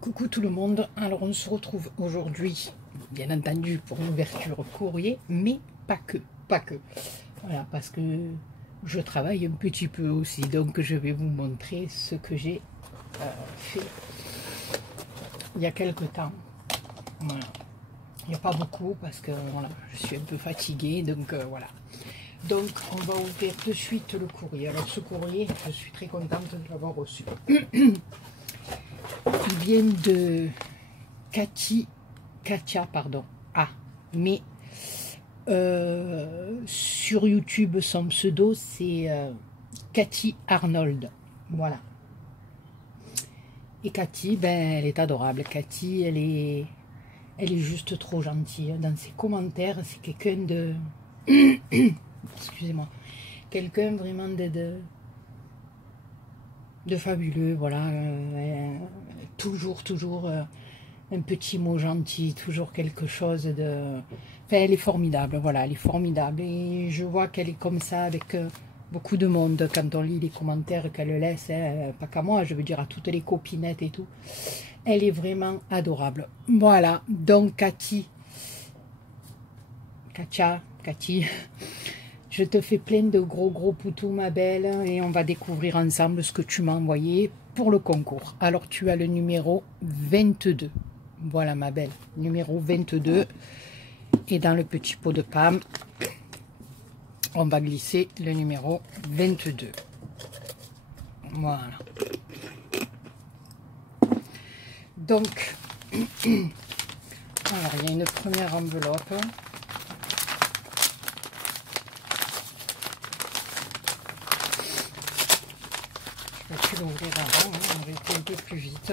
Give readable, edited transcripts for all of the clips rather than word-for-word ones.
Coucou tout le monde, alors on se retrouve aujourd'hui, bien entendu pour une ouverture courrier, mais pas que, Voilà, parce que je travaille un petit peu aussi, donc je vais vous montrer ce que j'ai fait il y a quelque temps. Voilà. Il n'y a pas beaucoup parce que voilà, je suis un peu fatiguée, donc voilà. Donc on va ouvrir de suite le courrier. Alors ce courrier, je suis très contente de l'avoir reçu. Il vient de Katia, pardon. Ah, mais sur YouTube, son pseudo, c'est Cathy Arnold. Voilà. Et Cathy, ben, elle est adorable. Cathy, elle est juste trop gentille. Dans ses commentaires, c'est quelqu'un de... Excusez-moi. Quelqu'un vraiment de fabuleux, voilà. Toujours un petit mot gentil, toujours quelque chose de... Enfin, elle est formidable, voilà, elle est formidable. Et je vois qu'elle est comme ça avec beaucoup de monde. Quand on lit les commentaires qu'elle laisse, hein, pas qu'à moi, je veux dire à toutes les copinettes et tout. Elle est vraiment adorable. Voilà, donc Cathy, je te fais plein de gros poutous, ma belle, et on va découvrir ensemble ce que tu m'as envoyé pour le concours. Alors, tu as le numéro 22. Voilà, ma belle, numéro 22. Et dans le petit pot de Pam, on va glisser le numéro 22. Voilà. Donc, alors, il y a une première enveloppe. Je vais pu l'ouvrir avant, hein, on aurait été un peu plus vite.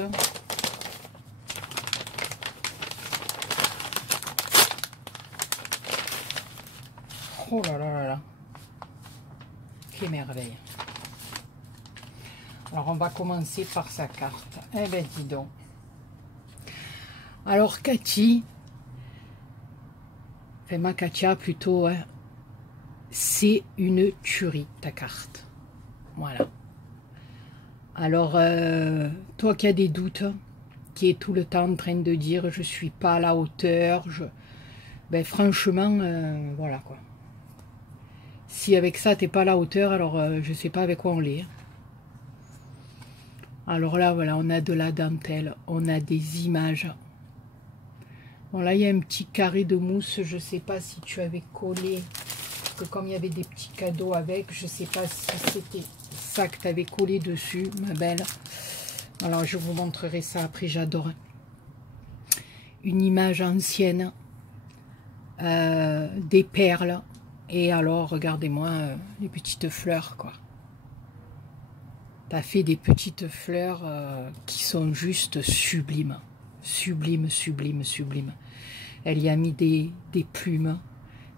Oh là là là là. Quelle merveille. Alors on va commencer par sa carte. Eh ben dis donc. Alors Cathy, enfin ma Katia plutôt, hein, c'est une tuerie ta carte. Voilà. Alors toi qui as des doutes, qui est tout le temps en train de dire je suis pas à la hauteur, ben franchement, voilà quoi. Si avec ça t'es pas à la hauteur, alors je sais pas avec quoi on l'est. Alors là voilà, on a de la dentelle, on a des images. Bon là il y a un petit carré de mousse, je sais pas si tu avais collé, parce que comme il y avait des petits cadeaux avec, je sais pas si c'était ça que tu avais collé dessus, ma belle. Alors je vous montrerai ça après, j'adore. Une image ancienne, des perles. Et alors, regardez-moi les petites fleurs, quoi. T'as fait des petites fleurs qui sont juste sublimes. Sublimes, sublimes, sublimes. Elle y a mis des plumes.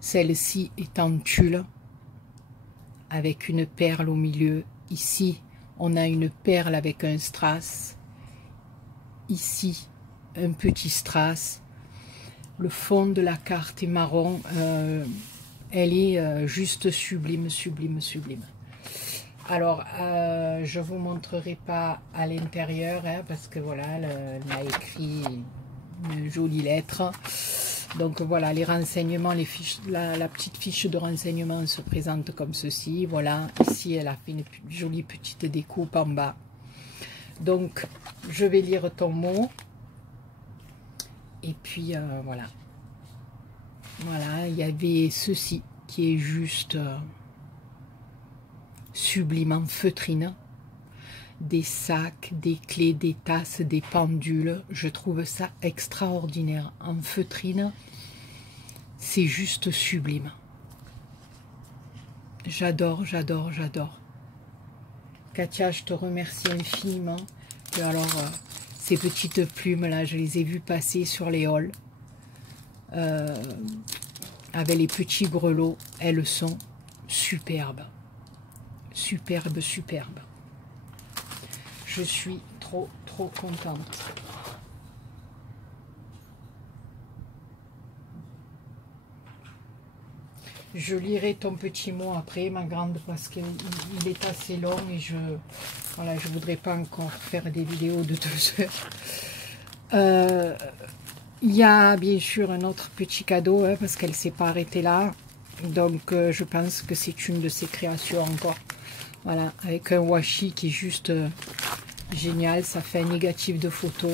Celle-ci est en tulle, avec une perle au milieu. Ici, on a une perle avec un strass. Ici, un petit strass. Le fond de la carte est marron. Elle est juste sublime, sublime, sublime. Alors, je vous montrerai pas à l'intérieur, hein, parce que voilà, elle m'a écrit une jolie lettre. Donc voilà, les renseignements, les fiches, la petite fiche de renseignement se présente comme ceci. Voilà, ici elle a fait une jolie petite découpe en bas. Donc, je vais lire ton mot. Et puis voilà. Voilà, il y avait ceci qui est juste sublime en feutrine. Des sacs, des clés, des tasses, des pendules. Je trouve ça extraordinaire. En feutrine, c'est juste sublime. J'adore, j'adore, j'adore. Katia, je te remercie infiniment. Et alors, ces petites plumes-là, je les ai vues passer sur les halls. Avec les petits grelots, elles sont superbes. Superbes, superbes. Je suis trop contente. Je lirai ton petit mot après, ma grande, parce qu'il est assez long et voilà, je voudrais pas encore faire des vidéos de 2 heures. Il y a bien sûr un autre petit cadeau, hein, parce qu'elle ne s'est pas arrêtée là. Donc je pense que c'est une de ses créations encore. Voilà, avec un washi qui est juste génial. Ça fait un négatif de photo.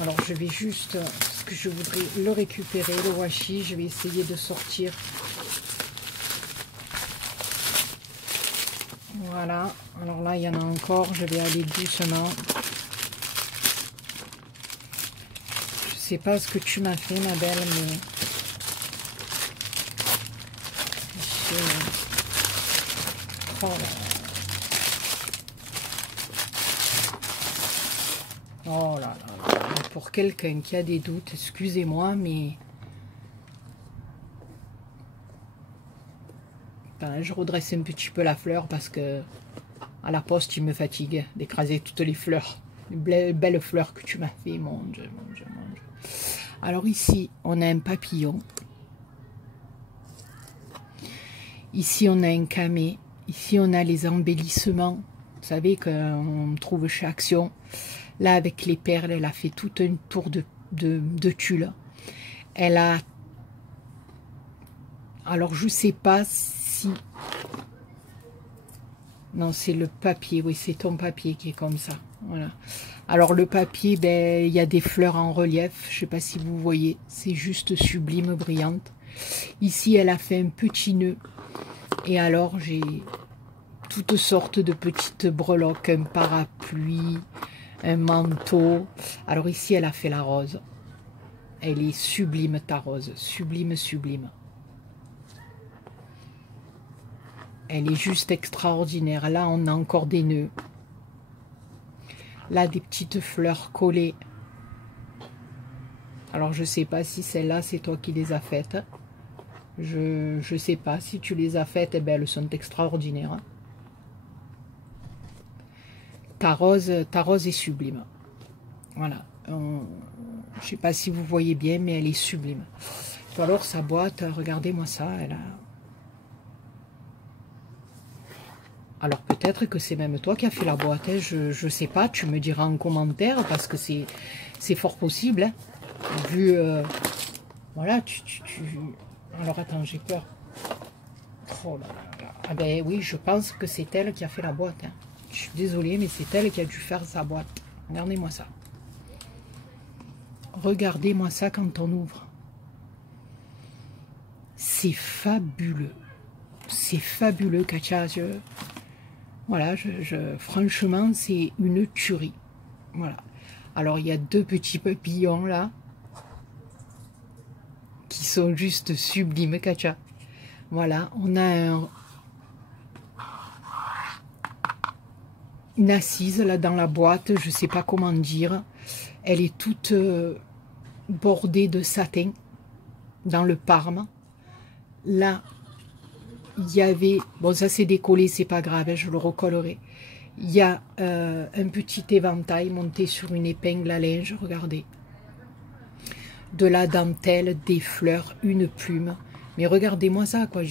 Alors je vais juste, parce que je voudrais le récupérer, le washi. Je vais essayer de sortir. Voilà, alors là il y en a encore. Je vais aller doucement. Je sais pas ce que tu m'as fait, ma belle, mais... Oh là là. Oh là là. Pour quelqu'un qui a des doutes, excusez-moi, mais... Enfin, je redresse un petit peu la fleur parce que à la poste, il me fatigue d'écraser toutes les fleurs. Les belles fleurs que tu m'as fait, mon Dieu, mon Dieu, mon Dieu. Alors ici, on a un papillon. Ici, on a un camé. Ici, on a les embellissements. Vous savez qu'on trouve chez Action. Là, avec les perles, elle a fait tout un tour de tulle. Elle a... Alors, je ne sais pas si... Non, c'est le papier. Oui, c'est ton papier qui est comme ça. Voilà. Alors, le papier, ben, il y a des fleurs en relief. Je ne sais pas si vous voyez. C'est juste sublime, brillante. Ici, elle a fait un petit nœud. Et alors, j'ai toutes sortes de petites breloques, un parapluie, un manteau. Alors ici, elle a fait la rose. Elle est sublime, ta rose. Sublime, sublime. Elle est juste extraordinaire. Là, on a encore des nœuds. Là, des petites fleurs collées. Alors, je ne sais pas si celles-là, c'est toi qui les as faites. Je ne sais pas. Si tu les as faites, eh ben, elles sont extraordinaires. Ta rose est sublime. Voilà. Je ne sais pas si vous voyez bien, mais elle est sublime. Ou alors, sa boîte, regardez-moi ça. Elle a... Alors, peut-être que c'est même toi qui as fait la boîte. Hein, je ne sais pas. Tu me diras en commentaire, parce que c'est fort possible. Hein, vu... voilà, Alors, attends, j'ai peur. Oh là là. Ah ben oui, je pense que c'est elle qui a fait la boîte. Hein. Je suis désolée, mais c'est elle qui a dû faire sa boîte. Regardez-moi ça. Regardez-moi ça quand on ouvre. C'est fabuleux. C'est fabuleux, Katia. Voilà, franchement, c'est une tuerie. Voilà. Alors, il y a deux petits papillons là qui sont juste sublimes, Katia. Voilà, on a une assise là dans la boîte, je ne sais pas comment dire. Elle est toute bordée de satin dans le Parme. Là, il y avait... Bon, ça c'est décollé, c'est pas grave, hein, je le recollerai. Il y a un petit éventail monté sur une épingle à linge, regardez. De la dentelle, des fleurs, une plume. Mais regardez-moi ça, quoi.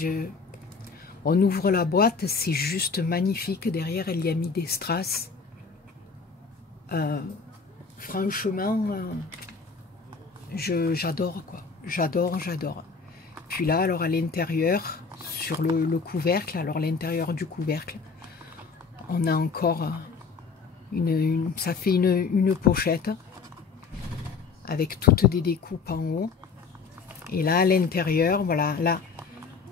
On ouvre la boîte, c'est juste magnifique. Derrière, elle y a mis des strass. Franchement, j'adore, quoi. J'adore, j'adore. Puis là, alors à l'intérieur, sur le couvercle, alors l'intérieur du couvercle, on a encore ça fait une pochette avec toutes des découpes en haut. Et là, à l'intérieur, voilà, là,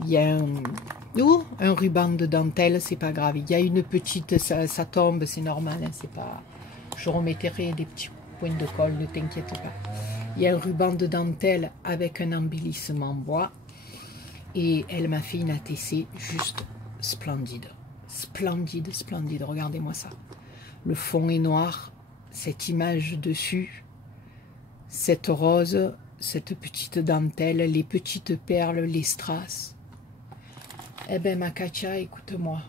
il y a un ruban de dentelle, c'est pas grave. Il y a une petite, ça tombe, c'est normal, hein, c'est pas... Je remettrai des petits points de colle, ne t'inquiète pas. Il y a un ruban de dentelle avec un embellissement en bois. Et elle m'a fait une ATC juste splendide. Splendide, splendide. Regardez-moi ça. Le fond est noir. Cette image dessus. Cette rose. Cette petite dentelle. Les petites perles. Les strass. Eh bien, ma Katia, écoute-moi.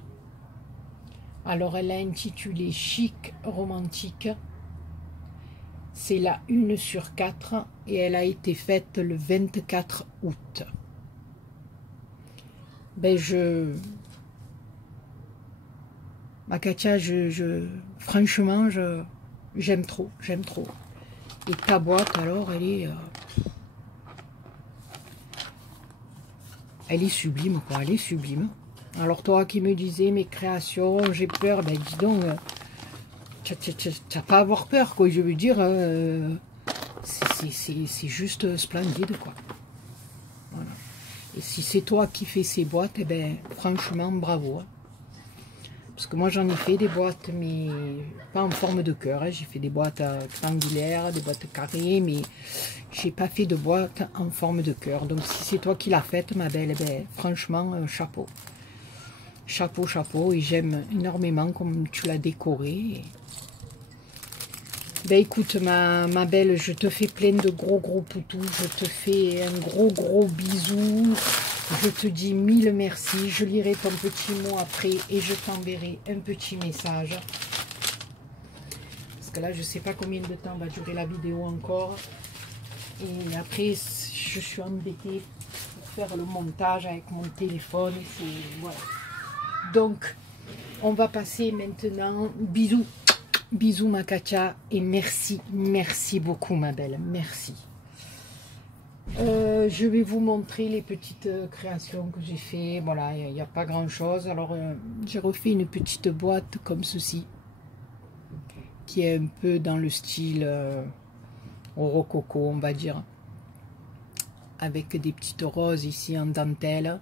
Alors, elle a intitulé Chic romantique. C'est la 1/4 et elle a été faite le 24 août. Ben ma Katia, franchement, j'aime trop, j'aime trop. Et ta boîte, alors, elle est sublime, quoi. Elle est sublime. Alors, toi qui me disais, mes créations, j'ai peur, ben dis donc, t'as pas à avoir peur, quoi. Je veux dire, c'est juste splendide, quoi. Voilà. Et si c'est toi qui fais ces boîtes, eh ben, franchement, bravo. Hein. Parce que moi, j'en ai fait des boîtes, mais pas en forme de cœur. Hein. J'ai fait des boîtes rectangulaires, des boîtes carrées, mais j'ai pas fait de boîte en forme de cœur. Donc, si c'est toi qui l'as faite, ma belle, eh ben, franchement, chapeau. Chapeau, chapeau. Et j'aime énormément comme tu l'as décoré. Ben écoute, ma belle, je te fais plein de gros poutous. Je te fais un gros bisou. Je te dis mille merci. Je lirai ton petit mot après et je t'enverrai un petit message. Parce que là, je ne sais pas combien de temps va durer la vidéo encore. Et après, je suis embêtée pour faire le montage avec mon téléphone. Voilà. Donc, on va passer maintenant. Bisous. Bisous ma Katia et merci beaucoup ma belle, merci. Je vais vous montrer les petites créations que j'ai fait. Voilà, il n'y a pas grand chose. Alors j'ai refait une petite boîte comme ceci, qui est un peu dans le style rococo on va dire, avec des petites roses ici en dentelle,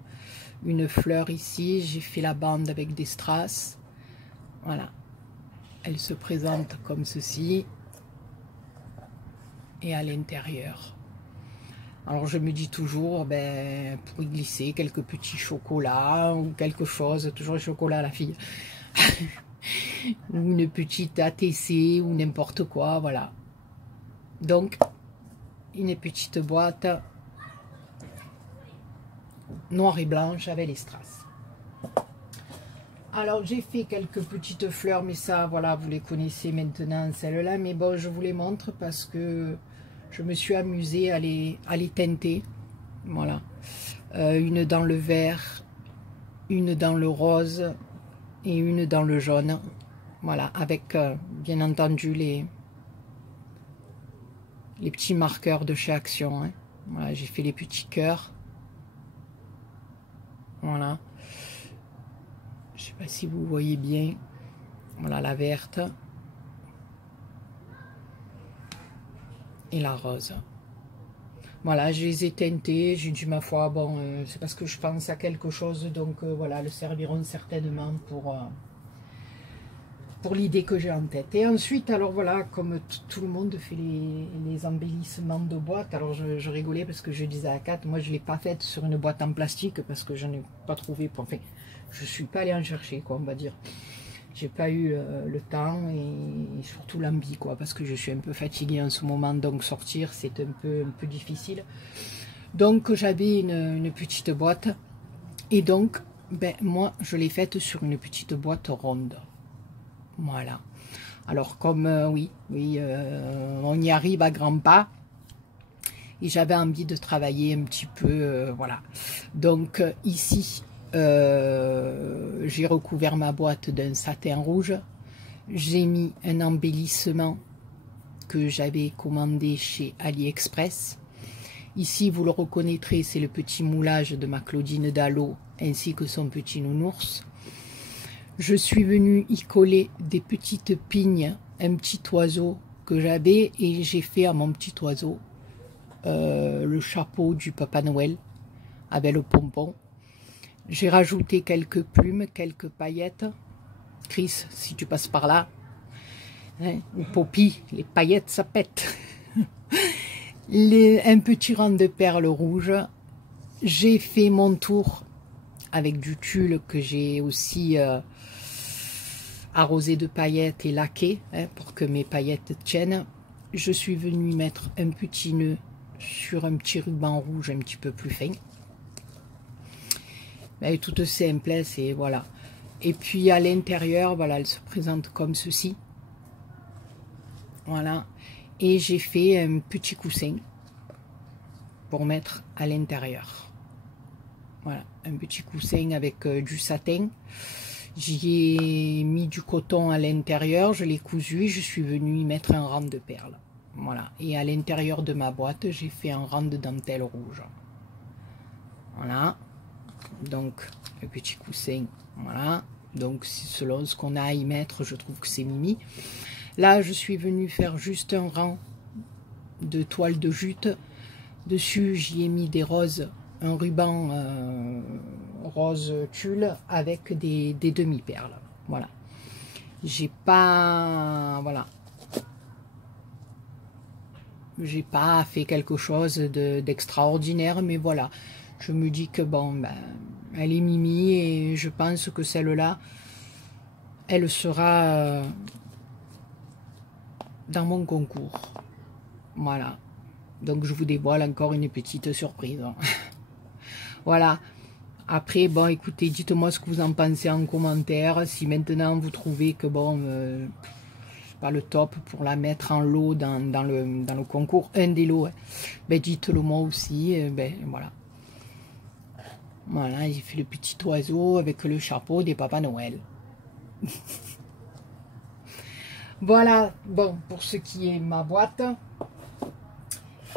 une fleur ici, j'ai fait la bande avec des strass, voilà. Elle se présente comme ceci. Et à l'intérieur. Alors je me dis toujours, ben, pour y glisser quelques petits chocolats ou quelque chose, toujours le chocolat à la fille. Ou une petite ATC ou n'importe quoi, voilà. Donc, une petite boîte noire et blanche avec les strass. Alors j'ai fait quelques petites fleurs, mais ça, voilà, vous les connaissez maintenant, celles-là. Mais bon, je vous les montre parce que je me suis amusée à les teinter. Voilà. Une dans le vert, une dans le rose et une dans le jaune. Voilà, avec bien entendu les petits marqueurs de chez Action. Hein. Voilà, j'ai fait les petits cœurs. Voilà. Je sais pas si vous voyez bien. Voilà la verte. Et la rose. Voilà, je les ai teintés. J'ai dit ma foi, bon, c'est parce que je pense à quelque chose. Donc voilà, elles serviront certainement pour l'idée que j'ai en tête. Et ensuite, alors voilà, comme tout le monde fait les embellissements de boîte. Alors je rigolais parce que je disais à Kat, moi je ne l'ai pas faite sur une boîte en plastique parce que je n'ai pas trouvé. Enfin, je ne suis pas allée en chercher, quoi, on va dire. J'ai pas eu le temps et surtout l'envie, quoi, parce que je suis un peu fatiguée en ce moment, donc sortir c'est un peu difficile. Donc j'avais une petite boîte et donc ben, moi je l'ai faite sur une petite boîte ronde. Voilà. Alors comme oui, on y arrive à grands pas. Et j'avais envie de travailler un petit peu, voilà. Donc ici, j'ai recouvert ma boîte d'un satin rouge. J'ai mis un embellissement que j'avais commandé chez AliExpress. Ici, vous le reconnaîtrez, c'est le petit moulage de ma Claudine Dallot ainsi que son petit nounours. Je suis venue y coller des petites pignes, un petit oiseau que j'avais et j'ai fait à mon petit oiseau le chapeau du Papa Noël avec le pompon. J'ai rajouté quelques plumes, quelques paillettes. Chris, si tu passes par là, hein, ou Poppy, les paillettes ça pète. Un petit rang de perles rouges. J'ai fait mon tour avec du tulle que j'ai aussi arrosé de paillettes et laqué, hein, pour que mes paillettes tiennent. Je suis venue mettre un petit nœud sur un petit ruban rouge un petit peu plus fin. Elle est toute simple, et voilà. Et puis à l'intérieur, voilà, elle se présente comme ceci. Voilà. Et j'ai fait un petit coussin pour mettre à l'intérieur. Voilà, un petit coussin avec du satin. J'y ai mis du coton à l'intérieur, je l'ai cousu et je suis venue y mettre un rang de perles. Voilà. Et à l'intérieur de ma boîte, j'ai fait un rang de dentelle rouge. Voilà. Donc, le petit coussin. Voilà. Donc, selon ce qu'on a à y mettre, je trouve que c'est mimi. Là, je suis venue faire juste un rang de toile de jute. Dessus, j'y ai mis des roses, un ruban rose tulle avec des demi-perles. Voilà. J'ai pas... Voilà. J'ai pas fait quelque chose d'extraordinaire, mais voilà. Je me dis que bon, ben, elle est mimi et je pense que celle-là, elle sera dans mon concours. Voilà. Donc je vous dévoile encore une petite surprise. Voilà. Après, bon, écoutez, dites-moi ce que vous en pensez en commentaire. Si maintenant vous trouvez que bon, c'est pas le top pour la mettre en lot dans le concours, un des lots, hein, ben dites-le moi aussi. Ben voilà. Voilà, il fait le petit oiseau avec le chapeau des Papa Noël. Voilà, bon, pour ce qui est ma boîte.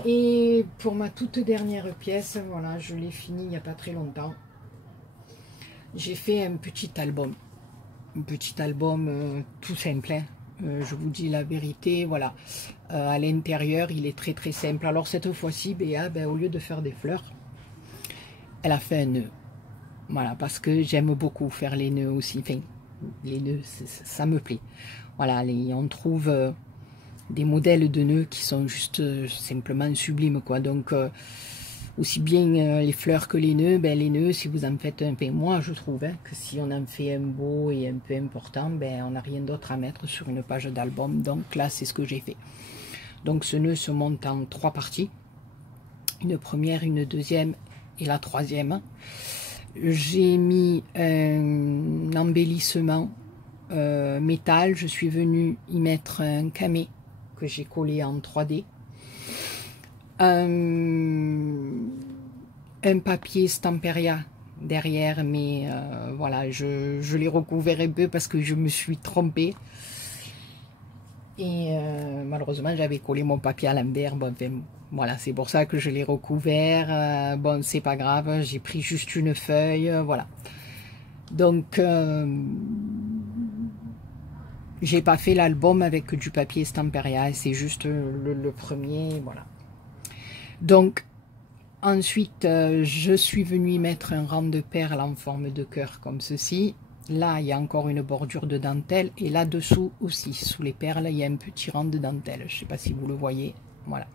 Et pour ma toute dernière pièce, voilà, je l'ai fini il n'y a pas très longtemps. J'ai fait un petit album. Un petit album tout simple, hein. Je vous dis la vérité, voilà. À l'intérieur, il est très très simple. Alors cette fois-ci, Béa, ben, au lieu de faire des fleurs, elle a fait un nœud. Voilà, parce que j'aime beaucoup faire les nœuds aussi. Enfin, les nœuds, ça me plaît. Voilà, on trouve des modèles de nœuds qui sont juste simplement sublimes, quoi. Donc, aussi bien les fleurs que les nœuds, ben, les nœuds, si vous en faites un peu, moi je trouve hein, que si on en fait un beau et un peu important, ben, on n'a rien d'autre à mettre sur une page d'album. Donc là, c'est ce que j'ai fait. Donc ce nœud se monte en 3 parties. Une première, une deuxième et la troisième. J'ai mis un embellissement métal. Je suis venue y mettre un camé que j'ai collé en 3D. Un papier Stamperia derrière, mais voilà, je l'ai recouvert un peu parce que je me suis trompée. Et malheureusement, j'avais collé mon papier à l'envers. Bon, enfin, voilà, c'est pour ça que je l'ai recouvert. Bon, c'est pas grave, j'ai pris juste une feuille, voilà. Donc, j'ai pas fait l'album avec du papier Stamperia, c'est juste le premier, voilà. Donc, ensuite, je suis venue y mettre un rang de perles en forme de cœur comme ceci. Là, il y a encore une bordure de dentelle. Et là-dessous aussi, sous les perles, il y a un petit rang de dentelle. Je ne sais pas si vous le voyez. Voilà.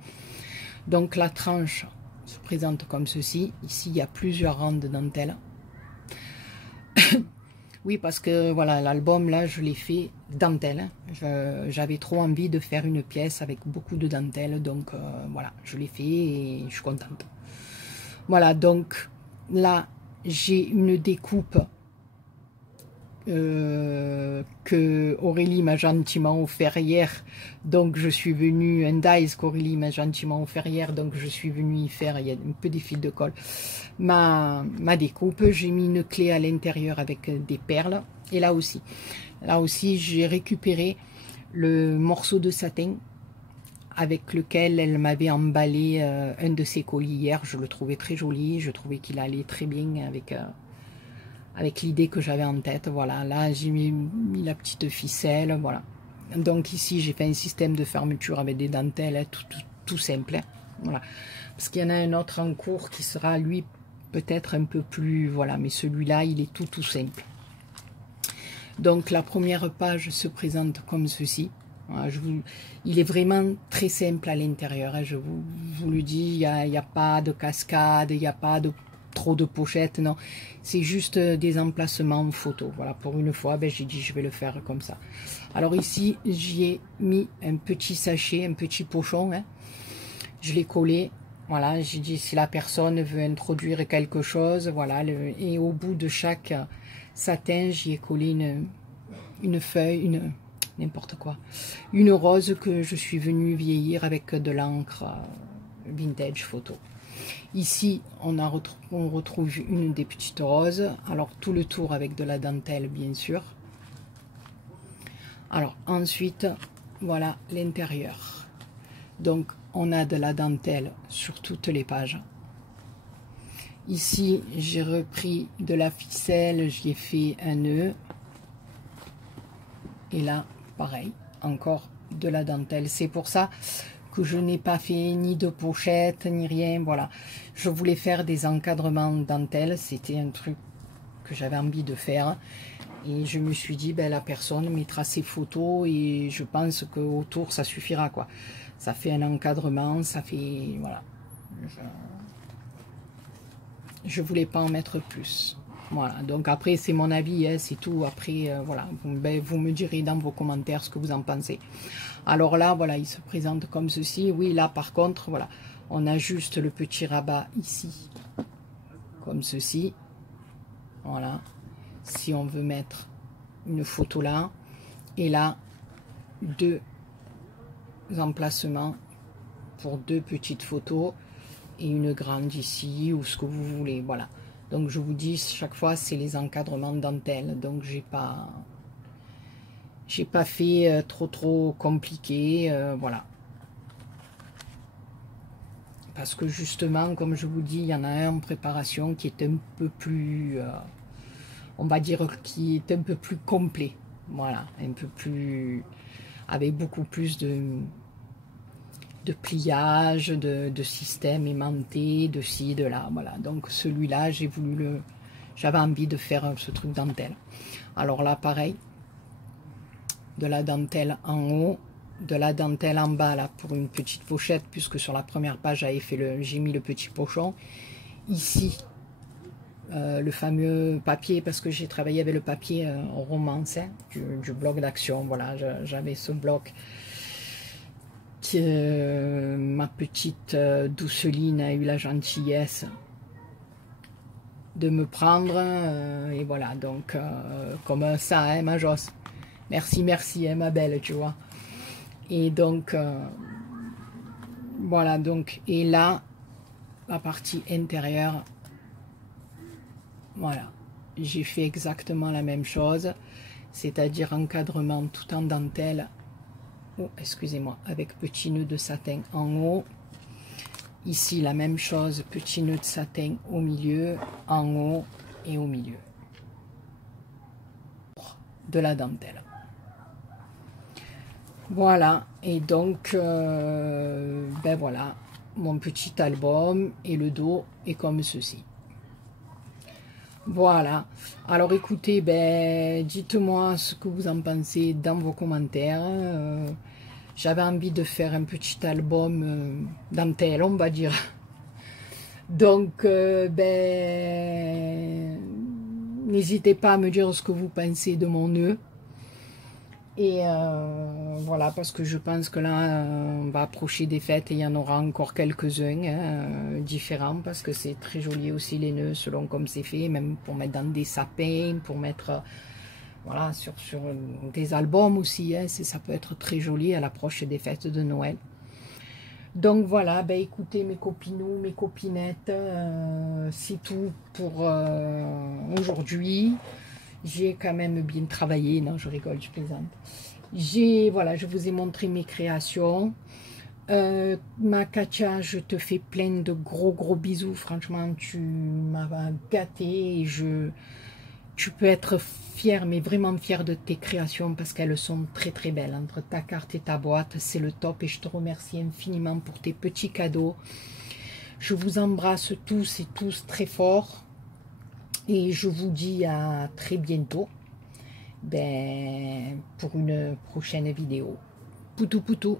Donc, la tranche se présente comme ceci. Ici, il y a plusieurs rangs de dentelle. Oui, parce que voilà, l'album, là, je l'ai fait dentelle. J'avais trop envie de faire une pièce avec beaucoup de dentelle. Donc, voilà, je l'ai fait et je suis contente. Voilà, donc là, j'ai une découpe que Aurélie m'a gentiment offert hier. Donc, je suis venue, un dies qu'Aurélie m'a gentiment offert hier. Donc, je suis venue y faire, il y a un peu des fils de colle, ma découpe. J'ai mis une clé à l'intérieur avec des perles. Et là aussi, j'ai récupéré le morceau de satin avec lequel elle m'avait emballé un de ses colis hier. Je le trouvais très joli, je trouvais qu'il allait très bien avec l'idée que j'avais en tête. Voilà, là j'ai mis la petite ficelle, voilà. Donc ici j'ai fait un système de fermeture avec des dentelles, tout simple, hein. Voilà. Parce qu'il y en a un autre en cours qui sera lui peut-être un peu plus, voilà, mais celui-là il est tout simple. Donc la première page se présente comme ceci. Voilà, il est vraiment très simple à l'intérieur, hein, je vous le dis, il n'y a pas de cascade, il n'y a pas trop de pochettes, non, c'est juste des emplacements photos. Voilà, pour une fois, ben, j'ai dit je vais le faire comme ça. Alors ici, j'y ai mis un petit sachet, un petit pochon, hein, je l'ai collé. Voilà, j'ai dit si la personne veut introduire quelque chose, voilà, et au bout de chaque satin, j'y ai collé une feuille, n'importe quoi, une rose que je suis venue vieillir avec de l'encre vintage photo. Ici, on retrouve une des petites roses. Alors, tout le tour avec de la dentelle, bien sûr. Alors, ensuite, voilà l'intérieur. Donc on a de la dentelle sur toutes les pages. Ici j'ai repris de la ficelle, j'y ai fait un nœud. Et là pareil, encore de la dentelle. C'est pour ça que je n'ai pas fait ni de pochette ni rien. Voilà, je voulais faire des encadrements dentelle, c'était un truc que j'avais envie de faire. Et je me suis dit, ben, la personne mettra ses photos et je pense qu'autour, ça suffira, quoi. Ça fait un encadrement, ça fait... Voilà. Je voulais pas en mettre plus. Voilà. Donc après, c'est mon avis, hein, c'est tout. Après, voilà. Ben, vous me direz dans vos commentaires ce que vous en pensez. Alors là, voilà, il se présente comme ceci. Oui, là, par contre, voilà. On a juste le petit rabat ici. Comme ceci. Voilà. Si on veut mettre une photo là, et là, deux emplacements pour deux petites photos, et une grande ici, ou ce que vous voulez, voilà. Donc je vous dis, chaque fois, c'est les encadrements dentelle, donc j'ai pas fait trop compliqué, voilà. Parce que justement, comme je vous dis, il y en a un en préparation qui est un peu plus... on va dire qui est un peu plus complet, voilà, un peu plus, avec beaucoup plus de pliage, de système aimanté, de ci, de là, voilà. Donc celui-là, j'avais envie de faire ce truc dentelle. Alors là, pareil, de la dentelle en haut, de la dentelle en bas, là, pour une petite pochette, puisque sur la première page, j'ai mis le petit pochon. Ici, le fameux papier, parce que j'ai travaillé avec le papier romance, hein, du bloc d'action. Voilà, j'avais ce bloc que ma petite Douceline a eu la gentillesse de me prendre, et voilà, donc comme ça, hein, ma Josse, merci, hein, ma belle, tu vois. Et donc voilà, donc, et là, la partie intérieure, voilà, j'ai fait exactement la même chose, c'est-à-dire encadrement tout en dentelle, oh, excusez-moi, avec petit nœud de satin en haut. Ici, la même chose, petit nœud de satin au milieu, en haut et au milieu de la dentelle. Voilà, et donc, ben voilà, mon petit album, et le dos est comme ceci. Voilà, alors écoutez, ben, dites-moi ce que vous en pensez dans vos commentaires. J'avais envie de faire un petit album dentelle, on va dire. Donc, ben, n'hésitez pas à me dire ce que vous pensez de mon nœud. Et voilà, parce que je pense que là, on va approcher des fêtes et il y en aura encore quelques-uns différents, parce que c'est très joli aussi les nœuds, selon comme c'est fait, même pour mettre dans des sapins, pour mettre, voilà, sur des albums aussi, hein, ça peut être très joli à l'approche des fêtes de Noël. Donc voilà, ben écoutez mes copinous, mes copinettes, c'est tout pour aujourd'hui. J'ai quand même bien travaillé, non je rigole, je plaisante. Voilà, je vous ai montré mes créations. Ma Katia, je te fais plein de gros bisous, franchement tu m'as gâté et tu peux être fière, mais vraiment fière de tes créations parce qu'elles sont très belles. Entre ta carte et ta boîte, c'est le top et je te remercie infiniment pour tes petits cadeaux. Je vous embrasse tous et tous très fort et je vous dis à très bientôt pour une prochaine vidéo. Poutou poutou.